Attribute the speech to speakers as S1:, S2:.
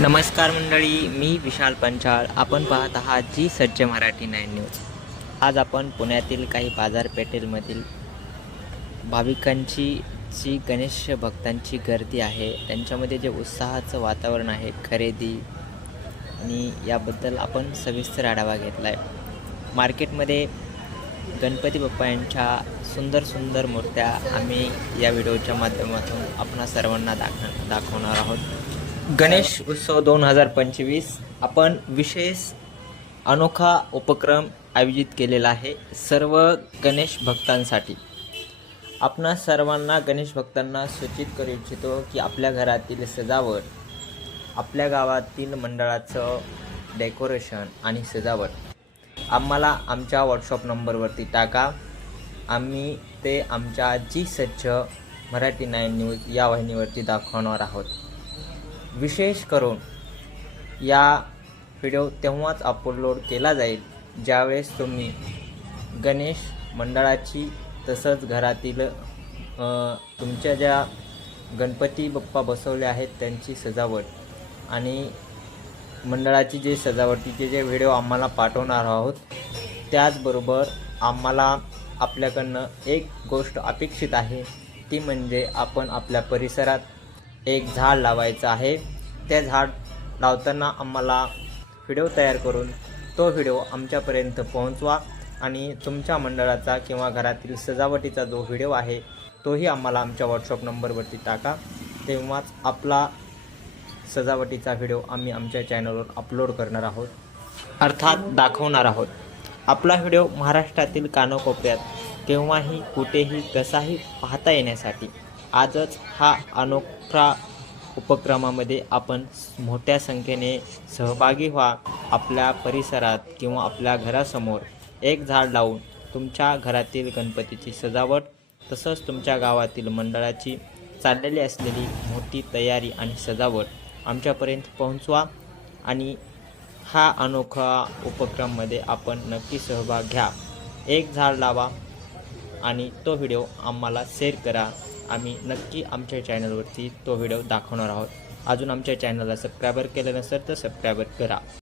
S1: नमस्कार मंडळी मी विशाल पंचाळ. आपण पाहत आहात जी सज्ज मराठी नाईन न्यूज. आज आपण पुण्यातील काही बाजारपेठेमधील भाविकांची जी गणेश भक्तांची गर्दी आहे त्यांच्यामध्ये जे उत्साहाचं वातावरण आहे खरेदी आणि याबद्दल आपण सविस्तर आढावा घेतला आहे मार्केटमध्ये गणपती बाप्पा यांच्या सुंदर सुंदर मूर्त्या आम्ही या व्हिडिओच्या माध्यमातून आपणा सर्वांना दाख दाखवणार आहोत. गणेश उत्सव दोन हजार पंचवीस आपण विशेष अनोखा उपक्रम आयोजित केलेला आहे सर्व गणेश भक्तांसाठी. आपणा सर्वांना गणेश भक्तांना सूचित करू इच्छितो की आपल्या घरातील सजावट आपल्या गावातील मंडळाचं डेकोरेशन आणि सजावट आम्हाला आमच्या व्हॉट्सअप नंबरवरती टाका. आम्ही ते आमच्या जी सज्ज मराठी नाईन न्यूज या वाहिनीवरती दाखवणार आहोत. विशेष करून या व्हिडिओ तेव्हाच अपलोड केला जाईल ज्यावेळेस तुम्ही गणेश मंडळाची तसंच घरातील तुमच्या ज्या गणपती बाप्पा बसवले आहेत त्यांची सजावट आणि मंडळाची जे सजावटीचे जे व्हिडिओ आम्हाला पाठवणार आहोत त्याचबरोबर आम्हाला आपल्याकडनं एक गोष्ट अपेक्षित आहे ती म्हणजे आपण आपल्या परिसरात एक झाड लावायचं आहे. ते झाड लावताना आम्हाला व्हिडिओ तयार करून तो व्हिडिओ आमच्यापर्यंत पोहोचवा आणि तुमच्या मंडळाचा किंवा घरातील सजावटीचा जो व्हिडिओ आहे तोही आम्हाला आमच्या व्हॉट्सअप नंबरवरती टाका. तेव्हाच आपला सजावटीचा व्हिडिओ आम्ही आमच्या चॅनलवर अपलोड करणार आहोत. अर्थात दाखवणार आहोत. आपला व्हिडिओ महाराष्ट्रातील कानाकोपऱ्यात केव्हाही कुठेही कसाही पाहता येण्यासाठी आजच हा अनोखा उपक्रमामध्ये आपण मोठ्या संख्येने सहभागी व्हा आपल्या परिसरात किंवा आपल्या घरासमोर. एक झाड लावून तुमच्या घरातील गणपतीची सजावट तसंच तुमच्या गावातील मंडळाची चाललेली असलेली मोठी तयारी आणि सजावट आमच्यापर्यंत पोहोचवा आणि हा अनोखा उपक्रममध्ये आपण नक्की सहभाग घ्या. एक झाड लावा आणि तो व्हिडिओ आम्हाला शेअर करा. आम्ही नक्की आमच्या चॅनलवरती तो व्हिडिओ दाखवणार आहोत. अजून आमच्या चॅनलला सबस्क्रायबर केलं नसेल तर सबस्क्रायबर करा.